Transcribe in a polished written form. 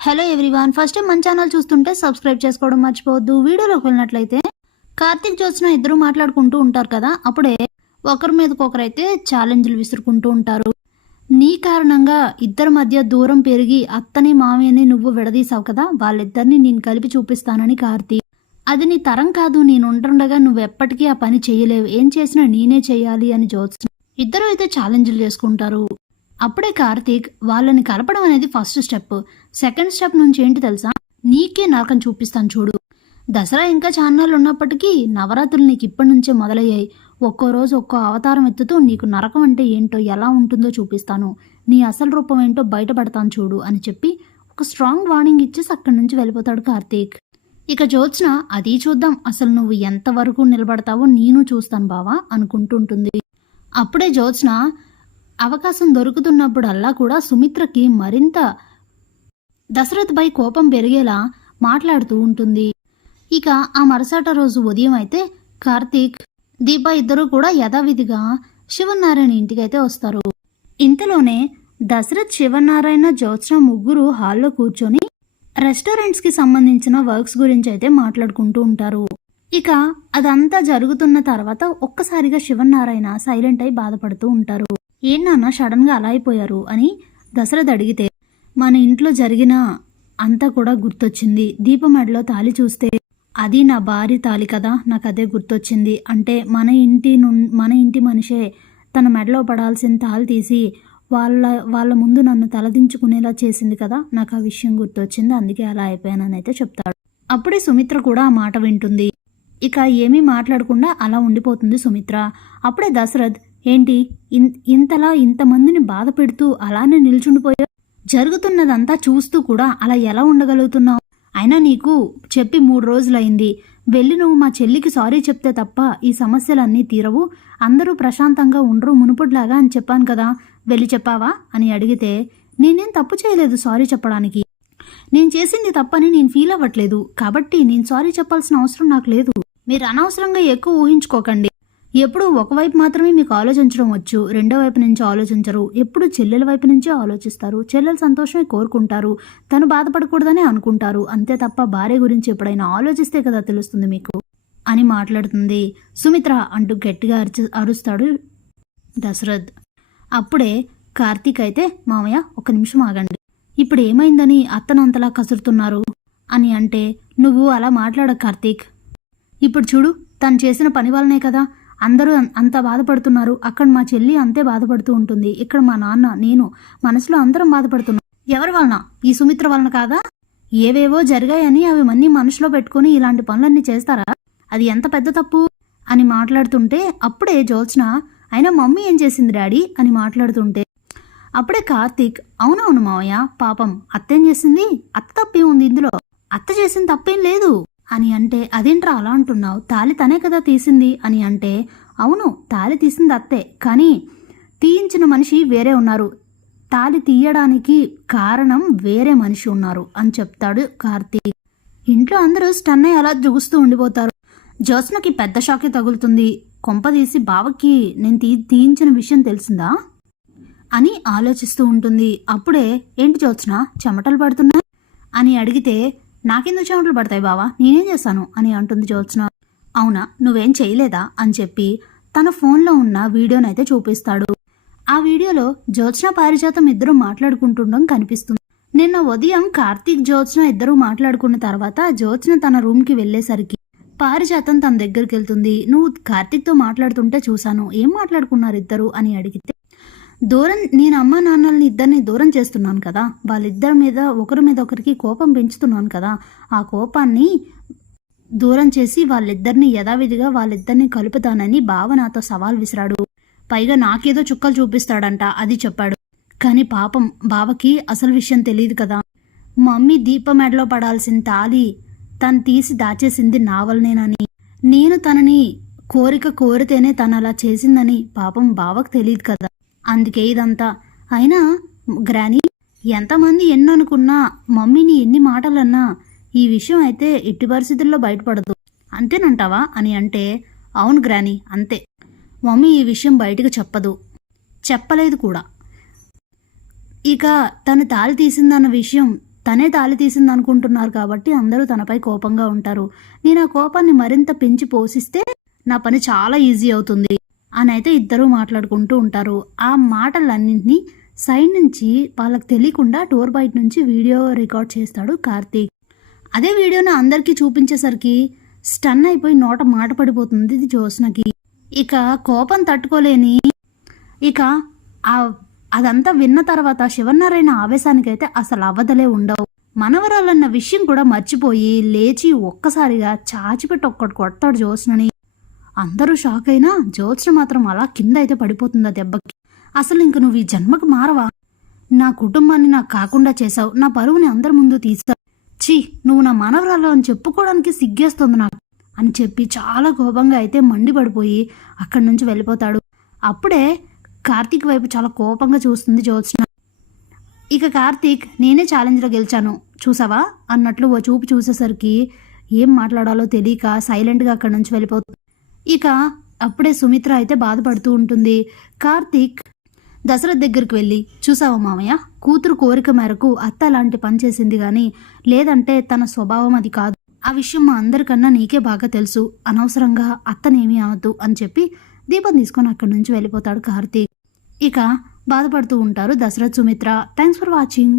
Hello everyone, first time మన channel చూస్తుంటే subscribe చేసుకోవడం మర్చిపోవద్దు. వీడియోలోకి వెళ్ళినట్లయితే కార్తీక్ జ్యోత్స్న ఇద్దరు మాట్లాడుకుంటూ ఉంటారు కదా. అప్పుడే ఒకరి మీదకి ఒకరైతే ఛాలెంజ్లు విసురుకుంటూ ఉంటారు. నీ కారణంగా ఇద్దరి మధ్య దూరం పెరిగి అత్తని మామయ్యని నువ్వు విడదీసావు కదా, వాళ్ళిద్దరిని నేను కలిపి చూపిస్తానని కార్తీక్. అది నీ తరం కాదు, నేను ఉంటుండగా నువ్వు ఎప్పటికీ ఆ పని చేయలేవు, ఏం చేసినా నేనే చేయాలి అని జ్యోత్స్న. ఇద్దరు అయితే ఛాలెంజ్లు చేసుకుంటారు. అప్పుడే కార్తీక్ వాళ్ళని కలపడం అనేది ఫస్ట్ స్టెప్. సెకండ్ స్టెప్ నుంచి ఏంటి తెలుసా, నీకే నరకం చూపిస్తాను చూడు. దసరా ఇంకా చాన్నాళ్ళు ఉన్నప్పటికీ నవరాత్రులు నీకు ఇప్పటి నుంచే మొదలయ్యాయి. ఒక్కో రోజు ఒక్కో అవతారం ఎత్తుతూ నీకు నరకం అంటే ఏంటో, ఎలా ఉంటుందో చూపిస్తాను, నీ అసలు రూపం ఏంటో బయటపడతాను చూడు అని చెప్పి ఒక స్ట్రాంగ్ వార్నింగ్ ఇచ్చేసి అక్కడి నుంచి వెళ్ళిపోతాడు కార్తీక్. ఇక జ్యోత్స్న అది చూద్దాం, అసలు నువ్వు ఎంతవరకు నిలబడతావో నేను చూస్తాను బావా అనుకుంటుంటుంది. అప్పుడే జ్యోత్స్న అవకాశం దొరుకుతున్నప్పుడల్లా కూడా సుమిత్రకి మరింత దశరథ్పై కోపం పెరిగేలా మాట్లాడుతూ ఉంటుంది. ఇక ఆ మరుసట రోజు ఉదయం అయితే కార్తీక్, దీప ఇద్దరు కూడా యథావిధిగా శివనారాయణ ఇంటికైతే వస్తారు. ఇంతలోనే దశరథ్, శివనారాయణ, జ్యోత్స్న ముగ్గురు హాల్లో కూర్చొని రెస్టారెంట్స్కి సంబంధించిన వర్క్స్ గురించి అయితే మాట్లాడుకుంటూ ఉంటారు. ఇక అదంతా జరుగుతున్న తర్వాత ఒక్కసారిగా శివనారాయణ సైలెంట్ అయి బాధపడుతూ ఉంటారు. ఏం నాన్న సడన్ గా అలా అయిపోయారు అని దశరథ్ అడిగితే, మన ఇంట్లో జరిగిన అంతా కూడా గుర్తొచ్చింది. దీప మెడలో తాళి చూస్తే అది నా భార్య తాళి కదా, నాకు అదే గుర్తొచ్చింది. అంటే మన ఇంటి మనిషే తన మెడలో పడాల్సిన తాళి తీసి వాళ్ళ ముందు నన్ను తలదించుకునేలా చేసింది కదా, నాకు ఆ విషయం గుర్తొచ్చింది, అందుకే అలా అయిపోయానని అయితే చెప్తాడు. అప్పుడే సుమిత్ర కూడా ఆ మాట వింటుంది. ఇక ఏమీ మాట్లాడకుండా అలా ఉండిపోతుంది సుమిత్ర. అప్పుడే దశరథ్, ఏంటి ఇంతలా ఇంతమందిని బాధ పెడుతూ అలానే నిల్చుండిపోయా, జరుగుతున్నదంతా చూస్తూ కూడా అలా ఎలా ఉండగలుగుతున్నావు? అయినా నీకు చెప్పి 3 రోజులైంది, వెళ్ళి నువ్వు మా చెల్లికి సారీ చెప్తే తప్ప ఈ సమస్యలన్నీ తీరవు, అందరూ ప్రశాంతంగా ఉండరు మునుపుట్లాగా అని చెప్పాను కదా, వెళ్ళి చెప్పావా అని అడిగితే, నేనేం తప్పు చేయలేదు సారీ చెప్పడానికి, నేను చేసింది తప్పని నేను ఫీల్ అవ్వట్లేదు, కాబట్టి నేను సారీ చెప్పాల్సిన అవసరం నాకు లేదు. మీరు అనవసరంగా ఎక్కువ ఊహించుకోకండి. ఎప్పుడు ఒకవైపు మాత్రమే మీకు ఆలోచించడం వచ్చు, రెండో వైపు నుంచి ఆలోచించరు. ఎప్పుడు చెల్లెల వైపు నుంచే ఆలోచిస్తారు, చెల్లెల సంతోషమే కోరుకుంటారు, తను బాధపడకూడదనే అనుకుంటారు, అంతే తప్ప భార్య గురించి ఎప్పుడైనా ఆలోచిస్తే కదా తెలుస్తుంది మీకు అని మాట్లాడుతుంది సుమిత్ర అంటూ గట్టిగా అరుస్తాడు దశరథ్. అప్పుడే కార్తీక్ అయితే, మామయ్య 1 నిమిషం ఆగండి, ఇప్పుడు ఏమైందని అత్తనంతలా కసురుతున్నారు అని అంటే, నువ్వు అలా మాట్లాడ కార్తీక్, ఇప్పుడు చూడు తను చేసిన పని వల్లనే కదా అందరూ అంత బాధపడుతున్నారు, అక్కడ మా చెల్లి అంతే బాధపడుతూ ఉంటుంది, ఇక్కడ మా నాన్న నేను మనసులో అందరం బాధపడుతున్నాం. ఎవరి వలన? ఈ సుమిత్ర వలన కాదా? ఏవేవో జరిగాయని అవి మన్నీ మనసులో పెట్టుకుని ఇలాంటి పనులన్నీ చేస్తారా? అది ఎంత పెద్ద తప్పు అని మాట్లాడుతుంటే అప్పుడే జ్యోత్స్న, అయినా మమ్మీ ఏం చేసింది డాడీ అని మాట్లాడుతుంటే అప్పుడే కార్తీక్, అవునవును మావయ్య, పాపం అత్తేం చేసింది, అత్త తప్పేం ఉంది ఇందులో, అత్త చేసిన తప్పేం లేదు అని అంటే, అదేంట్రా అలా అంటున్నావు, తాళి తనే కదా తీసింది అని అంటే, అవును తాళి తీసింది అత్తే, కానీ తీయించిన మనిషి వేరే ఉన్నారు, తాళి తీయడానికి కారణం వేరే మనిషి ఉన్నారు అని చెప్తాడు కార్తీక్. ఇంట్లో అందరూ స్టన్ అయ్యి అలా చూస్తూ ఉండిపోతారు. జ్యోత్స్నకి పెద్ద షాకే తగులుతుంది. కొంపదీసి బావకి నేను తీయించిన విషయం తెలిసిందా అని ఆలోచిస్తూ ఉంటుంది. అప్పుడే, ఏంటి జ్యోత్స్న చెమటలు పడుతున్నా అని అడిగితే, నాకెందుకు చెమటలు పడతాయి బావా, నేనేం చేశాను అని అంటుంది జ్యోత్స్న. అవునా, నువ్వేం చేయలేదా అని చెప్పి తన ఫోన్లో ఉన్న వీడియోనైతే చూపిస్తాడు. ఆ వీడియోలో జ్యోత్స్న, పారిజాతం ఇద్దరు మాట్లాడుకుంటుండడం కనిపిస్తుంది. నిన్న ఉదయం కార్తీక్, జ్యోత్స్న ఇద్దరు మాట్లాడుకున్న తర్వాత జ్యోత్స్న తన రూమ్కి వెళ్ళేసరికి పారిజాతం తన దగ్గరికి వెళ్తుంది. నువ్వు కార్తీక్తో మాట్లాడుతుంటే చూశాను, ఏం మాట్లాడుకున్నారు ఇద్దరు అని అడిగితే, నేను అమ్మ నాన్నల్ని ఇద్దరిని దూరం చేస్తున్నాను కదా, వాళ్ళిద్దరి మీద ఒకరి మీద ఒకరికి కోపం పెంచుతున్నాను కదా, ఆ కోపాన్ని దూరం చేసి వాళ్ళిద్దరిని యథావిధిగా వాళ్ళిద్దరిని కలుపుతానని బావ నాతో సవాల్ విసిరాడు, పైగా నాకేదో చుక్కలు చూపిస్తాడంట అది చెప్పాడు. కానీ పాపం బావకి అసలు విషయం తెలియదు కదా, మమ్మీ దీప మెడలో పడాల్సిన తాళి తను తీసి దాచేసింది నా వల్లనేనని, నేను తనని కోరితేనే తను అలా చేసిందని పాపం బావకు తెలియదు కదా, అందుకే ఇదంతా. అయినా గ్రానీ, ఎంతమంది ఎన్ననుకున్నా, మమ్మీని ఎన్ని మాటలన్నా ఈ విషయం అయితే ఎట్టి పరిస్థితుల్లో బయటపడదు, అంతేనంటావా అని అంటే, అవును గ్రానీ అంతే, మమ్మీ ఈ విషయం బయటకు చెప్పలేదు కూడా. ఇక తను తాళి తీసిందన్న విషయం తనే తాళి తీసింది అనుకుంటున్నారు కాబట్టి అందరూ తనపై కోపంగా ఉంటారు. నేను ఆ కోపాన్ని మరింత పెంచి పోషిస్తే నా పని చాలా ఈజీ అవుతుంది అని అయితే ఇద్దరూ మాట్లాడుకుంటూ ఉంటారు. ఆ మాటలన్నింటినీ సైడ్ నుంచి వాళ్ళకి తెలియకుండా డోర్ బయట నుంచి వీడియో రికార్డ్ చేస్తాడు కార్తీక్. అదే వీడియోని అందరికీ చూపించేసరికి స్టన్ అయిపోయి నోట మాట పడిపోతుంది ఇది జ్యోత్స్నకి. ఇక కోపం తట్టుకోలేని ఇక అదంతా విన్న తర్వాత శివనారాయణ ఆవేశానికైతే అసలు అవధలే ఉండవు. మనవరాలన్న విషయం కూడా మర్చిపోయి లేచి ఒక్కసారిగా చాచిపెట్టి ఒక్కటి కొడతాడు జ్యోత్స్నని. అందరూ షాక్ అయినా జ్యోత్స్న మాత్రం అలా కింద అయితే పడిపోతుంది ఆ దెబ్బకి. అసలు ఇంక నువ్వు ఈ జన్మకు మారవా? నా కుటుంబాన్ని నాకు కాకుండా చేశావు, నా పరువుని అందరి ముందు తీసావు, ఛీ నువ్వు నా మనవరాలు అని చెప్పుకోవడానికి సిగ్గేస్తుంది నాకు అని చెప్పి చాలా కోపంగా అయితే మండిపడిపోయి అక్కడి నుంచి వెళ్ళిపోతాడు. అప్పుడే కార్తీక్ వైపు చాలా కోపంగా చూస్తుంది జ్యోత్స్న. ఇక కార్తీక్ నేనే ఛాలెంజ్లో గెలిచాను చూసావా అన్నట్లు ఓ చూపు చూసేసరికి ఏం మాట్లాడాలో తెలియక సైలెంట్గా అక్కడి నుంచి వెళ్ళిపోతుంది. ఇక అప్పుడే సుమిత్ర అయితే బాధపడుతూ ఉంటుంది. కార్తీక్ దశరథ్ దగ్గరికి వెళ్ళి చూసావా మామయ్య, కూతురు కోరిక మేరకు అత్త అలాంటి పని చేసింది కానీ లేదంటే తన స్వభావం అది కాదు, ఆ విషయం మా అందరికన్నా నీకే బాగా తెలుసు, అనవసరంగా అత్తనేమీ అవద్దు అని చెప్పి దీపం తీసుకొని అక్కడి నుంచి వెళ్ళిపోతాడు కార్తీక్. ఇక బాధపడుతూ ఉంటారు Dashrath Sumitra. Thanks for watching.